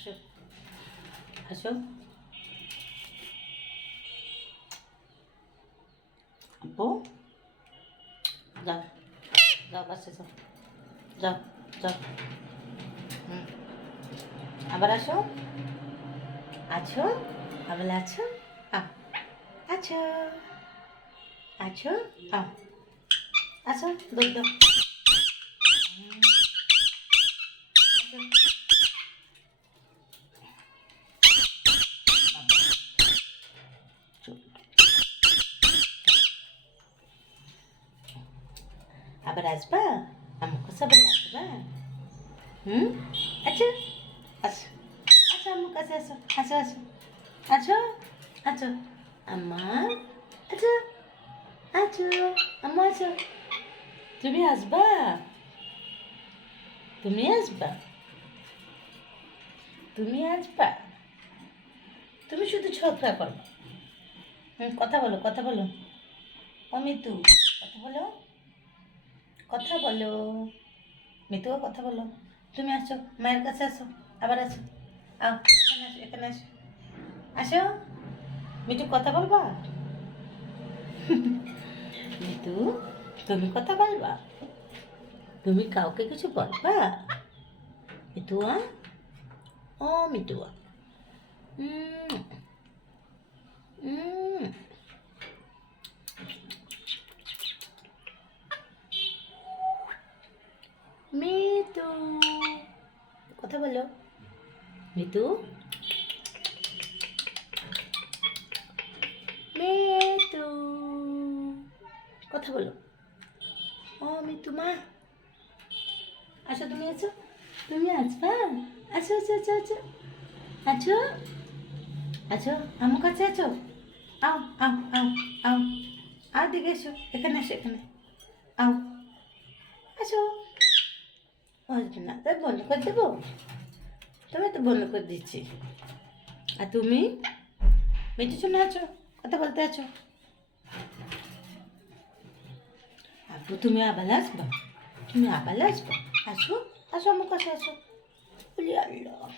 আসো আসো আপু, যাও যাও কাছে যাও, যাও যাও। হুম, আবার আসো, আছো, আবার আছো, আছো, আছো, আছো, দুধ দাও। আবার আসবা, আমার কাছে আবার আসবা। হুম, আচ্ছা, আচ্ছা, আচ্ছা, আমার কাছে আসো, আসো, আসো, আছো, আছো, আমার, আছো, আছো, আমার আছো। তুমি আসবা, তুমি আসবা, তুমি আসবা, তুমি শুধু ঝগড়া করো। কথা বলো, কথা বলো, ও মিতু, কথা বলো, কথা বলো, মিতুও কথা বলো। তুমি আসো, মায়ের কাছে আসো, আবার আসো, আও, এখানে আসো, এখানে আসো, আসো, মিতু কথা বলবা, মিতু তুমি কথা বলবা, তুমি কাউকে কিছু বলবা, মিতুয়া, ও মিতুয়া, উম, উম, মিতু কথা বলো, মিতু, মিতু কথা বলো, ও মিতু মা, আসো, তুমি আছো, তুমি আসবা, আছো, আছো, আছো, আছো, আছো, আছো, আমার কাছে আছো, আও, আও, আও, আও, আর দিকে এসো, এখানে এসো, এখানে, আও, আসো, আসবে না তাই বন্ধ করে দেবো, তুমি তো বন্ধ করে দিচ্ছি। আর তুমি মিঠু শুনে আছো, কথা বলতে আছো, আপু তুমি আবার আসবা, তুমি আবার আসবা, আসো, আসো আমার কাছে আসো, বলি আল্লাহ,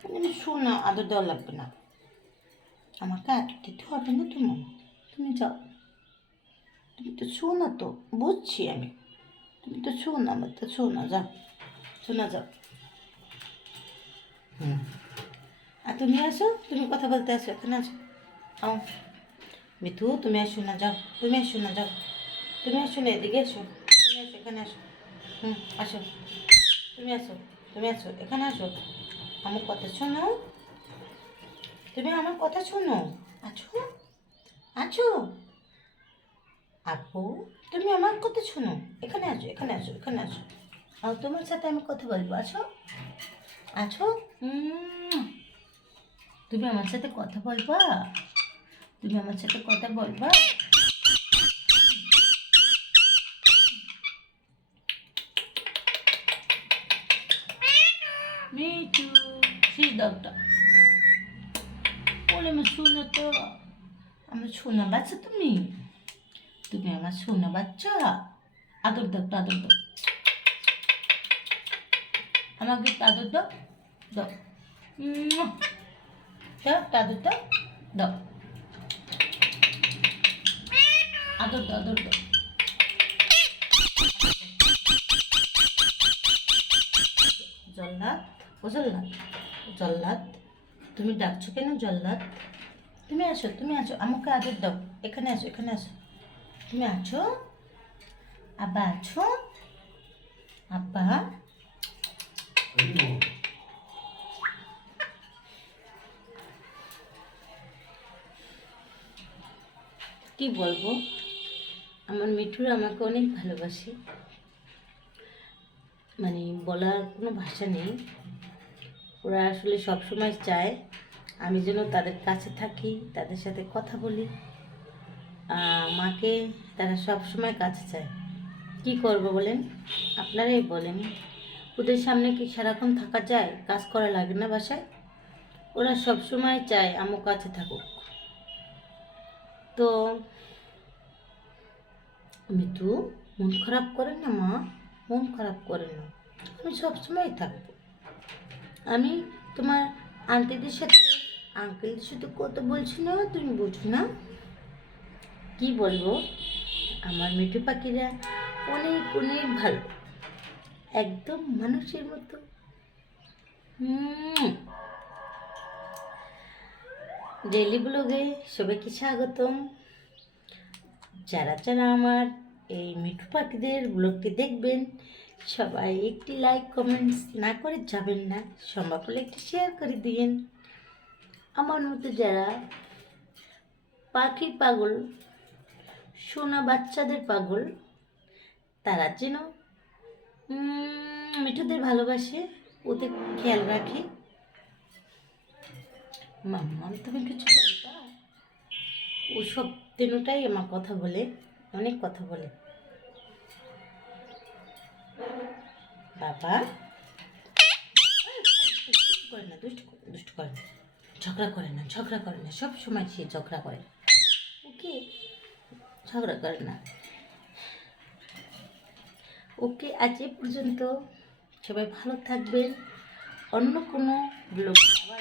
তুমি শোনো, আদর দেওয়া লাগবে না, আমাকে আদর দিতে হবে না তোমার, তুমি যাও, তুমি তো শোনো তো, বুঝছি আমি, তুমি তো শোনো, আমার তো শোনো, যাও, শোনা যাও। হুম, আর তুমি আসো, তুমি কথা বলতে আসো, এখানে আসো, আও, মিঠু তুমি আসো না, যাও, তুমি আসো না, যাও, তুমি আসো না, এদিকে এসো, তুমি আসো, এখানে আসো, হুম, আসো, তুমি আসো, তুমি আসো, এখানে আসো, আমার কথা শোনো, তুমি আমার কথা শোনো, আছো, আছো, আপু তুমি আমার কথা শোনো, এখানে আসো, এখানে আসো, এখানে আসো, আর তোমার সাথে আমি কথা বলবো, আছো, আছো, তুমি আমার সাথে কথা বলবা, তুমি আমার সাথে কথা বলবা, মিঠু, সেই ডগটা বলে আমার শোনো তো, আমার শোনা বাচ্চা তুমি, তুমি আমার শোনা বাচ্চা, আদর দাও, আদর দাও, আমাকে একটু আদর দাও, দাও, দাও আদর দাও, দাও, আদর দাও, আদর দাও, জল্লাদ, ও জল্লাদ, জল্লাদ, তুমি ডাকছো কেন জল্লাদ, তুমি আসো, তুমি আসো, আমাকে আদর দাও, এখানে আসো, এখানে আসো, তুমি আছো, আব্বা আছো, আব্বা, কি বলবো, আমার মিঠুরা আমাকে অনেক ভালোবাসে, মানে বলার কোনো ভাষা নেই, ওরা আসলে সবসময় চায় আমি যেন তাদের কাছে থাকি, তাদের সাথে কথা বলি, মাকে তারা সবসময় কাছে চায়, কি করব বলেন, আপনারাই বলেন, ওদের সামনে কি সারাক্ষণ থাকা যায়, কাজ করা লাগে না বাসায়, ওরা সবসময় চায় আমার কাছে থাকুক। তো মিতু মন খারাপ করেন না মা, মন খারাপ করেন না, আমি সবসময় থাকবো, আমি তোমার আন্টিদের সাথে আঙ্কেলদের সাথে কত বলছি না, তুমি বুঝো না? কি বলবো, আমার মিঠু পাখিরা অনেক অনেক ভালো, একদম মানুষের মতো। ডেইলি ব্লগে সবাইকে স্বাগতম। যারা যারা আমার এই মিঠু পাখিদের ব্লগটি দেখবেন, সবাই একটি লাইক কমেন্টস না করে যাবেন না, সম্ভব হলে একটি শেয়ার করে দিয়েন। আমার মতো যারা পাখির পাগল, সোনা বাচ্চাদের পাগল, তারা যেন মিঠুদের ভালোবাসে, ওদের খেয়াল রাখে। মাম্মাম তুমি কিছু বলবা? ও সব দিনটাই আমার কথা বলে, অনেক কথা বলে। বাবা করে না, দুষ্ট করে না, ঝগড়া করে না, সব সময় সে ঝগড়া করে। ওকে ঝগড়া করে না। ওকে আজ এ পর্যন্ত, সবাই ভালো থাকবেন। অন্য কোনো ব্লগ আবার